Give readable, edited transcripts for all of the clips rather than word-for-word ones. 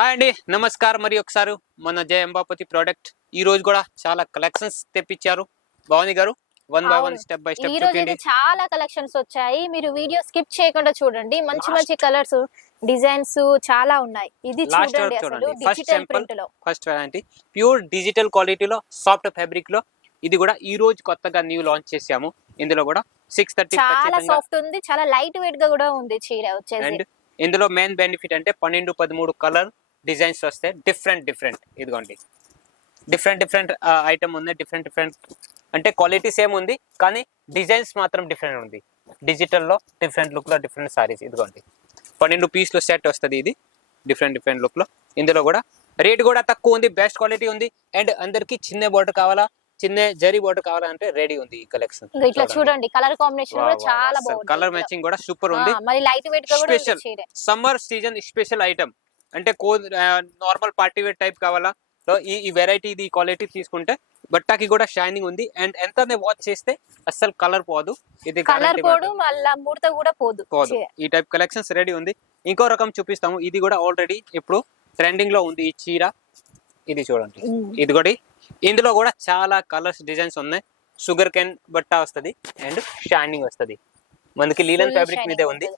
Hi అండి, నమస్కారం. మరి ఒకసారి మన జయ అంబాపతి ప్రోడక్ట్ ఈ రోజు కూడా చాలా కలెక్షన్స్ తెప్పించారు. భవాని గారు one by one step by step చూడండి. చాలా కలెక్షన్స్ వచ్చాయి, మీరు వీడియో స్కిప్ చేయకుండా చూడండి. మంచి మంచి కలర్స్, డిజైన్స్ చాలా ఉన్నాయి. ఇది చూడండి, అసలు డిజిటల్ ప్రింట్ లో ఫస్ట్ వెరైటీ ప్యూర్ డిజిటల్ క్వాలిటీలో సాఫ్ట్ ఫ్యాబ్రిక్ లో ఇది కూడా ఈ రోజు కొత్తగా న్యూ లాంచ్ చేసాము. ఇందులో కూడా 630 చాలా సాఫ్ట్ ఉంది, చాలా లైట్ వెయిట్ గా కూడా ఉంది చీర వచ్చేసి. అండ్ ఇందులో మెయిన్ బెనిఫిట్ అంటే 12-13 కలర్ డిజైన్స్ వస్తాయి. డిఫరెంట్ ఇదిగోండి, డిఫరెంట్ ఐటమ్ ఉంది. డిఫరెంట్ అంటే క్వాలిటీ సేమ్ ఉంది, కానీ డిజైన్స్ మాత్రం డిఫరెంట్ ఉంది. డిజిటల్లో డిఫరెంట్ లుక్ లో డిఫరెంట్ సారీస్. ఇదిగోండి 12 పీస్లో సెట్ వస్తుంది. ఇది డిఫరెంట్ లుక్ లో. ఇందులో కూడా రేట్ కూడా తక్కువ ఉంది, బెస్ట్ క్వాలిటీ ఉంది. అండ్ అందరికి చిన్న బోర్డర్ కావాలా, చిన్న జరీ బోర్డర్ కావాలంటే రెడీ ఉంది ఈ కలెక్షన్. ఇట్లా చూడండి, కలర్ కాంబినేషన్ కూడా చాలా బాగుంది. కలర్ మ్యాచింగ్ కూడా సూపర్ ఉంది. మరి లైట్ వెయిట్ గా కూడా ఉంది. Special summer season special item అంటే నార్మల్ పార్టీ వేర్ టైప్ కావాలా, సో ఈ వెరైటీ ఇది క్వాలిటీ తీసుకుంటే బట్టకి కూడా షైనింగ్ ఉంది. అండ్ ఎంత వాచ్ చేస్తే అస్సలు కలర్ పోదు. ఇది కలర్ పోదు, మళ్ళీ ముడత కూడా పోదు. ఈ టైప్ కలెక్షన్స్ రెడీ ఉంది. ఇంకో రకం చూపిస్తాము. ఇది కూడా ఆల్రెడీ ఇప్పుడు ట్రెండింగ్ లో ఉంది ఈ చీర. ఇది చూడండి, ఇది కూడా ఇందులో కూడా చాలా కలర్స్ డిజైన్స్ ఉన్నాయి. షుగర్ కెన్ బట్ట వస్తుంది అండ్ షైనింగ్ వస్తుంది. మనకి లీలన్ ఫ్యాబ్రిక్ మీదే ఉంది.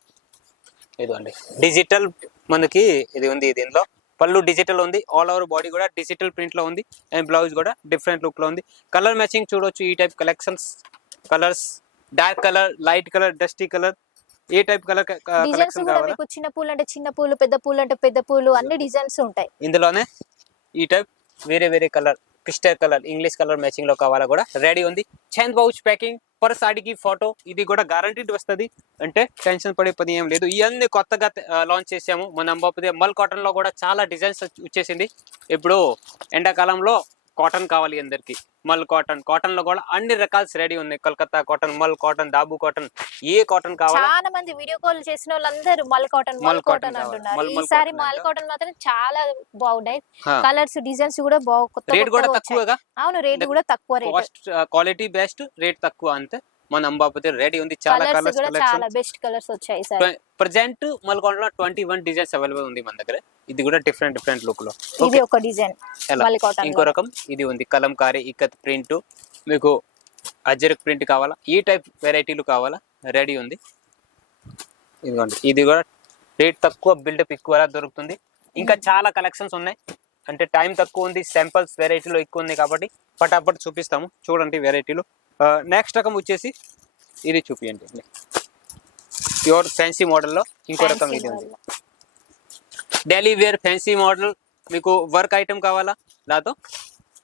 ఇదిగోండి డిజిటల్ మనకి ఇది ఉంది. దీనిలో పళ్ళు డిజిటల్ ఉంది, ఆల్ ఓవర్ బాడీ కూడా డిజిటల్ ప్రింట్ లో ఉంది. అండ్ బ్లౌజ్ కూడా డిఫరెంట్ లుక్ లో ఉంది. కలర్ మ్యాచింగ్ చూడొచ్చు. ఈ type collections colours dark colour, light colour, dusty colour, ఏ టైప్ కలర్ కలెక్షన్ కావాలా. చిన్న పూలు అంటే చిన్న పూలు, పెద్ద పూలు అంటే పెద్ద పూలు, అన్ని డిజైన్స్ ఉంటాయి ఇందులోనే. ఈ టైప్ వేరే కలర్, పిస్టర్ కలర్, ఇంగ్లీష్ కలర్ మ్యాచింగ్ లో కావాలా కూడా రెడీ ఉంది. చైన్ పౌచ్ ప్యాకింగ్ పర్ సాడీకి ఫోటో. ఇది కూడా గ్యారంటీడ్ వస్తుంది, అంటే టెన్షన్ పడే పని ఏం లేదు. ఇవన్నీ కొత్తగా లాంచ్ చేసాము మన అంబాపతి. మల్ కాటన్ లో కూడా చాలా డిజైన్స్ వచ్చేసింది. ఇప్పుడు ఎండాకాలంలో కాటన్ కావాలి అందరికి. మల్ కాటన్ లో కూడా అన్ని రకాల్స్ రెడీ ఉన్నాయి. కలకత్తా కాటన్, మల్ కాటన్, దాబు కాటన్, ఏ కాటన్ కావాలి. చాలా మంది వీడియో కాల్ చేసిన వాళ్ళందరూ మల్ కాటన్ అంటున్నారు. ఈసారి మల్ కాటన్ మాత్రం చాలా బాగున్నాయి. కలర్స్, డిజైన్స్ కూడా బాగా. రేట్ కూడా తక్కువగా. అవును, రేట్ కూడా తక్కువ. రేట్ క్వాలిటీ బెస్ట్, రేట్ తక్కువ. అంతే మన అంబాపతి రెడీ ఉంది. చాలా కలర్స్, చాలా బెస్ట్ కలర్స్ వచ్చాయి. ప్రెజెంట్ మల్ కాటన్ లో 21 డిజైన్స్ అవైలబుల్ ఉంది మన దగ్గర. ఇది కూడా డిఫరెంట్ లుక్ లో. ఇది ఒక డిజైన్. ఇంకో రకం ఇది ఉంది, కలంకారీ ఇక్కత్ ప్రింట్. మీకు అజరక్ ప్రింట్ కావాలా, ఈ టైప్ వెరైటీలు కావాలా రెడీ ఉంది. ఇదిగోండి, ఇది కూడా రేట్ తక్కువ, బిల్డప్ ఎక్కువ దొరుకుతుంది. ఇంకా చాలా కలెక్షన్స్ ఉన్నాయి, అంటే టైం తక్కువ ఉంది. శాంపిల్స్ వెరైటీలో ఎక్కువ ఉంది కాబట్టి పటాపట్ చూపిస్తాము. చూడండి వెరైటీలు. నెక్స్ట్ రకం వచ్చేసి ఇది చూపియండి. ప్యూర్ ఫ్యాన్సీ మోడల్లో ఇంకో రకం ఇది ఉంది. Daily wear fancy model. మీకు వర్క్ ఐటమ్ కావాలా, దాంతో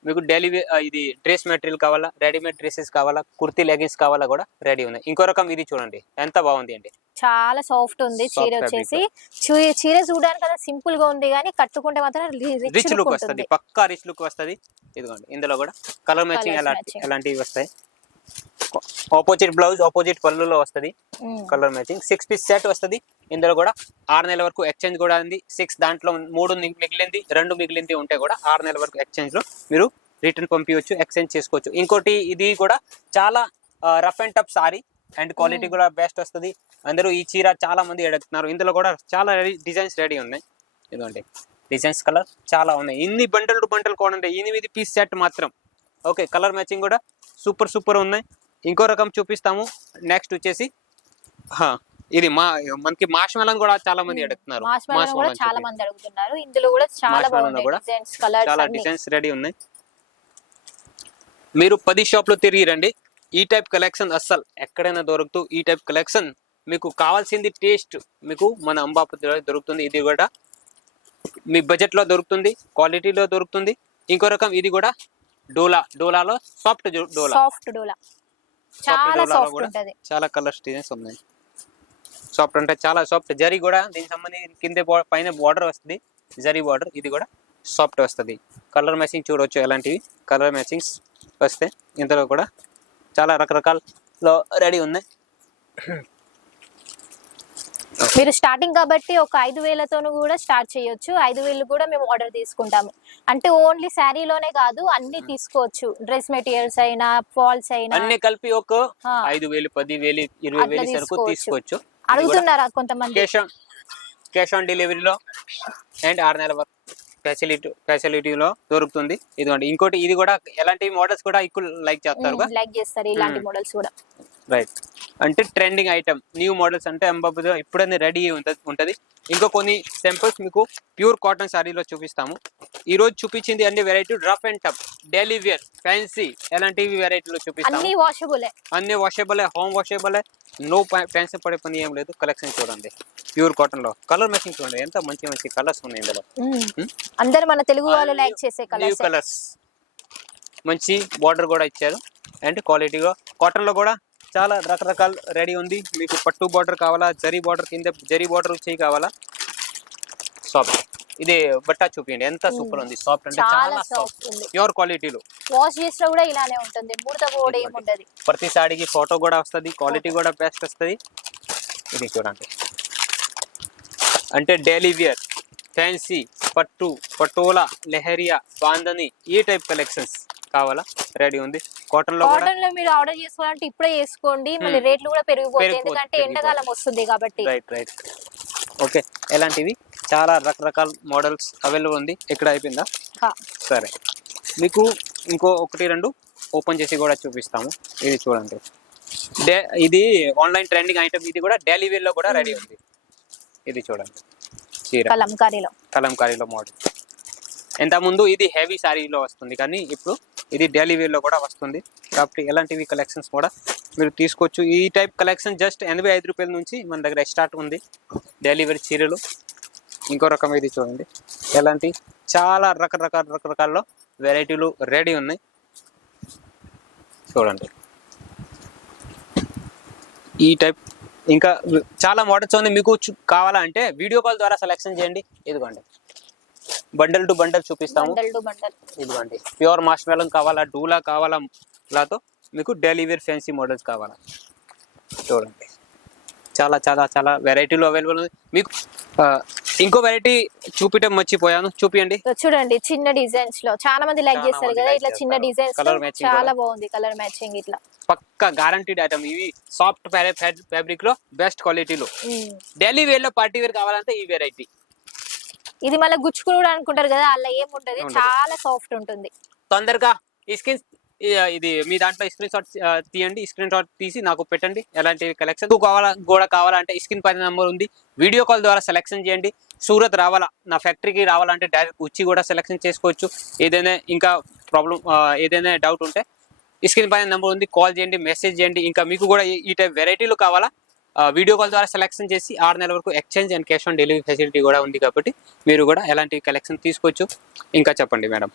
మీకు డైలీ ఇది డ్రెస్ మెటీరియల్ కావాలా, రెడీమేడ్ డ్రెస్సెస్ కావాలా, కుర్తీ లెగిన్స్ కావాలా కూడా రెడీ ఉన్నాయి. ఇంకో రకం ఇది చూడండి, ఎంత బాగుంది అండి. చాలా సాఫ్ట్ ఉంది చీర వచ్చేసి. చీర చూడడానికి కదా సింపుల్ గా ఉంది, కానీ కట్టుకుంటే మాత్రం రిచ్ లుక్ వస్తుంది, పక్కా రిచ్ లుక్ వస్తుంది. ఇదిగోండి, ఇందులో కూడా కలర్ మ్యాచింగ్ ఎలాంటివి వస్తాయి. ఆపోజిట్ బ్లౌజ్, ఆపోజిట్ పళ్ళులో వస్తుంది. కలర్ మ్యాచింగ్ 6 పీస్ సెట్ వస్తుంది. ఇందులో కూడా 6 నెలల వరకు ఎక్స్చేంజ్ కూడా ఉంది. 6 దాంట్లో 3 మిగిలింది, 2 మిగిలింది ఉంటే కూడా 6 నెలల వరకు ఎక్స్చేంజ్ లో మీరు రిటర్న్ పంపించవచ్చు, ఎక్స్చేంజ్ చేసుకోవచ్చు. ఇంకోటి ఇది కూడా చాలా rough and tough sorry and quality కూడా బెస్ట్ వస్తుంది. అందరూ ఈ చీర చాలా మంది అడుగుతున్నారు. ఇందులో కూడా చాలా డిజైన్స్ రెడీ ఉన్నాయి. ఇదిగోండి డిజైన్స్, కలర్ చాలా ఉన్నాయి. ఇన్ని బండల్ టు బండల్ కూడా ఉంటాయి. 8 పీస్ సెట్ మాత్రం. ఓకే, కలర్ మ్యాచింగ్ కూడా సూపర్ ఉన్నాయి. ఇంకో రకం చూపిస్తాము. నెక్స్ట్ వచ్చేసి ఇది మనకి మాష్మెలన్ కూడా చాలా మంది అడుగుతున్నారు. చాలా మంది అడుగుతున్నారు. ఇందులో కూడా చాలా డిజైన్స్ రెడీ ఉన్నాయి. మీరు 10 షాప్ లో తిరిగి రండి. ఈ టైప్ కలెక్షన్ అస్సలు ఎక్కడైనా దొరుకుతూ. ఈ టైప్ కలెక్షన్ మీకు కావాల్సింది టేస్ట్ మీకు మన అంబాపతిలో దొరుకుతుంది. ఇది కూడా మీ బడ్జెట్ లో దొరుకుతుంది, క్వాలిటీలో దొరుకుతుంది. ఇంకో రకం ఇది కూడా డోలాలో సాఫ్ట్ డోలా. చాలా కలర్స్ డిజైన్స్ ఉన్నాయి. సాఫ్ట్ అంటే చాలా సాఫ్ట్. జరీ కూడా దీనికి సంబంధించి కింద పైన బార్డర్ వస్తుంది, జరీ బార్డర్. ఇది కూడా సాఫ్ట్ వస్తుంది. కలర్ మ్యాచింగ్ చూడవచ్చు, ఎలాంటివి కలర్ మ్యాచింగ్స్ వస్తాయి. ఇందులో కూడా చాలా రకరకాల రెడీ ఉన్నాయి. మీరు స్టార్టింగ్ కాబట్టి ఒక 5,000తో కూడా స్టార్ట్ చేయొచ్చు. 5,000 కూడా మేము ఆర్డర్ తీసుకుంటాము. అంటే ఓన్లీ శారీలోనే కాదు, అన్ని తీసుకోవచ్చు. డ్రెస్ మెటీరియల్స్ అయినా, ఫాల్స్ అయినా అన్ని కలిపి ఒక 5,000, 10,000, 20,000 వరకు తీసుకోవచ్చు. అడుగుతున్నారా కొంతమంది. క్యాష్ ఆన్ డెలివరీలో అండ్ 6 నెలల వరకు ఫెసిలిటీలో దొరుకుతుంది. ఇదిగోండి ఇంకోటి, ఇది కూడా ఎలాంటి మోడల్స్ కూడా ఎక్కువ లైక్ చేస్తారు. లైక్ చేస్తారు ఇలాంటి మోడల్స్ కూడా. రైట్, అంటే ట్రెండింగ్ ఐటమ్ న్యూ మోడల్స్ అంటే అంబాబుతో ఇప్పుడనే రెడీ ఉంటది. ఇంకా కొన్ని సింపుల్స్ మీకు ప్యూర్ కాటన్ సారీలో చూపిస్తాము. ఈ రోజు చూపించింది అన్ని variety rough and tough, daily wear, fancy ఎలాంటివి వెరైటీలో చూపిస్తాము. అన్ని washable, home washable, no fancy పడే పని ఏం లేదు. కలెక్షన్ చూడండి ప్యూర్ కాటన్ లో, కలర్ మ్యాచింగ్ చూడండి ఎంత మంచి మంచి కలర్స్ ఉన్నాయి ఇందులో. అందరూ మన తెలుగు వాళ్ళు లైక్ చేసే కలర్స్, మంచి బార్డర్ కూడా ఇచ్చారు. అండ్ క్వాలిటీగా కాటన్ లో కూడా చాలా రకరకాల రెడీ ఉంది. మీకు పట్టు బార్డర్ కావాలా, జరీ బార్డర్ కింద జరీ బార్డర్ వచ్చి కావాలా, సాఫ్ట్. ఇది బట్ట చూపించండి ఎంత సూపర్ ఉంది, సాఫ్ట్ అంటే చాలా సాఫ్ట్, ప్యూర్ క్వాలిటీలో. వాష్ చేసినా కూడా ఇలానే ఉంటుంది, ముడత కూడా ఏముంటది. ప్రతి సాడీకి ఫోటో కూడా వస్తుంది, క్వాలిటీ కూడా బెస్ట్ వస్తుంది. ఇది చూడండి, అంటే డైలీ వేర్, ఫ్యాన్సీ, పట్టు, పటోలా, లెహరియా, బాందని ఈ టైప్ కలెక్షన్స్ కావాలా రెడీ ఉంది. కాటన్ లో మీరు ఆర్డర్ చేసుకోవాలంటే ఇప్పుడే చేసుకోండి, మళ్ళీ రేట్లు కూడా పెరిగిపోతాయి ఎందుకంటే ఎండాకాలం వస్తుంది కాబట్టి. రైట్ ఓకే, ఎలాంటివి చాలా రకరకాల మోడల్స్ అవైలబుల్ ఉంది. ఇక్కడ అయిపోయిందా? సరే, మీకు ఇంకో 1-2 ఓపెన్ చేసి కూడా చూపిస్తాము. ఇది చూడండి, ఇది ఆన్లైన్ ట్రెండింగ్ ఐటమ్, ఇది కూడా డైలీ వేర్ లో కూడా రెడీ ఉంది. ఇది చూడండి, చీర కలంకారీలో మోడల్. ఎంత ముందు ఇది హెవీ సారీలో వస్తుంది, కానీ ఇప్పుడు ఇది డైలీ వేర్ లో కూడా వస్తుంది. కాబట్టి ఎలాంటివి కలెక్షన్స్ కూడా మీరు తీసుకోవచ్చు. ఈ టైప్ కలెక్షన్ జస్ట్ 85 రూపాయల నుంచి మన దగ్గర స్టార్ట్ ఉంది డైలీ వేర్ చీరలు. ఇంకో రకం ఇది చూడండి, ఎలాంటి చాలా రకరకాల వెరైటీలు రెడీ ఉన్నాయి. చూడండి ఈ టైప్ ఇంకా చాలా మోడల్స్ ఉంది. మీకు కావాలా అంటే వీడియో కాల్ ద్వారా సెలెక్షన్ చేయండి. ఇదిగోండి బండల్ టు బండల్ చూపిస్తాము. ఇదిగోండి ప్యూర్ మాష్ మెలన్ కావాలా, డూలా కావాలా, లాతో మీకు డైలీ వేర్ ఫ్యాన్సీ మోడల్స్ కావాలా, చూడండి చాలా చాలా చాలా వెరైటీలు అవైలబుల్ ఉంది. మీకు ఇంకో వెరైటీ చూపించడం మర్చిపోయాను, చూపియండి. చూడండి చిన్న డిజైన్స్ లో చాలా మంది లైక్ చేస్తారు కదా, ఇట్లా చిన్న డిజైన్స్ చాలా బాగుంది. కలర్ మ్యాచింగ్ ఇట్లా పక్కా గ్యారంటీడ్ ఐటమ్. ఇవి సాఫ్ట్ ఫ్యాబ్రిక్ లో బెస్ట్ క్వాలిటీలో డైలీ వేర్ లో పార్టీ వేర్ కావాలంటే ఈ వెరైటీ. ఇది మళ్ళీ గుచ్చుకుని అనుకుంటారు కదా, అలా ఏముంటది, చాలా సాఫ్ట్ ఉంటుంది. తొందరగా ఈ స్క్రీన్ ఇది మీ దాంట్లో స్క్రీన్ షాట్ తీయండి, స్క్రీన్ షాట్ తీసి నాకు పెట్టండి. ఎలాంటి కలెక్షన్ కావాలంటే స్క్రీన్ పైన నెంబర్ ఉంది, వీడియో కాల్ ద్వారా సెలెక్షన్ చేయండి. సూరత్ రావాలా, నా ఫ్యాక్టరీకి రావాలంటే డైరెక్ట్ వచ్చి కూడా సెలెక్షన్ చేసుకోవచ్చు. ఏదైనా ఇంకా ప్రాబ్లం ఏదైనా డౌట్ ఉంటే స్క్రీన్ పైన నెంబర్ ఉంది, కాల్ చేయండి, మెసేజ్ చేయండి. ఇంకా మీకు కూడా ఈ టైప్ వెరైటీలు కావాలా, వీడియో కాల్ ద్వారా సెలెక్షన్ చేసి 6 నెలల వరకు exchange and cash on delivery facility కూడా ఉంది. కాబట్టి మీరు కూడా ఎలాంటి కలెక్షన్ తీసుకోవచ్చు. ఇంకా చెప్పండి మేడం.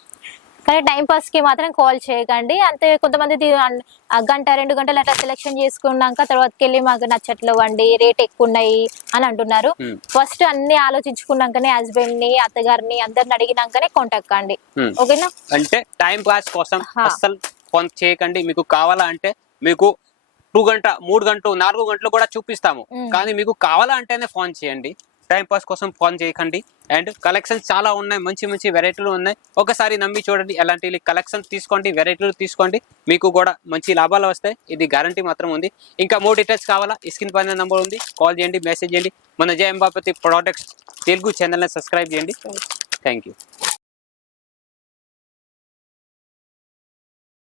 కానీ టైం పాస్ కి మాత్రం కాల్ చేయకండి. అంతే కొంతమంది 1-2 గంటలు అట్లా సెలెక్షన్ చేసుకున్నాక తర్వాతకి వెళ్ళి మాకు నచ్చట్లేవండి, రేట్ ఎక్కువ ఉన్నాయి అని అంటున్నారు. ఫస్ట్ అన్ని ఆలోచించుకున్నాకనే హస్బెండ్ ని, అత్తగారిని అందరిని అడిగినాకనే కాంటాక్ట్ కండి, ఓకేనా? అంటే టైం పాస్ కోసం అస్సలు ఫోన్ చేయకండి. మీకు కావాలా అంటే మీకు 2 గంట 3 గంటలు 4 గంటలు కూడా చూపిస్తాము, కానీ మీకు కావాలా అంటేనే ఫోన్ చేయండి. టైం పాస్ కోసం ఫోన్ చేయకండి. అండ్ కలెక్షన్స్ చాలా ఉన్నాయి, మంచి మంచి వెరైటీలు ఉన్నాయి. ఒకసారి నమ్మి చూడండి, ఎలాంటి కలెక్షన్ తీసుకోండి, వెరైటీలు తీసుకోండి, మీకు కూడా మంచి లాభాలు వస్తాయి. ఇది గ్యారంటీ మాత్రం ఉంది. ఇంకా మోర్ డీటెయిల్స్ కావాలా, స్క్రీన్ పైన నెంబర్ ఉంది, కాల్ చేయండి, మెసేజ్ చేయండి. మన జయ అంబాపతి ప్రొడక్ట్స్ తెలుగు ఛానల్ని సబ్స్క్రైబ్ చేయండి. Thank you.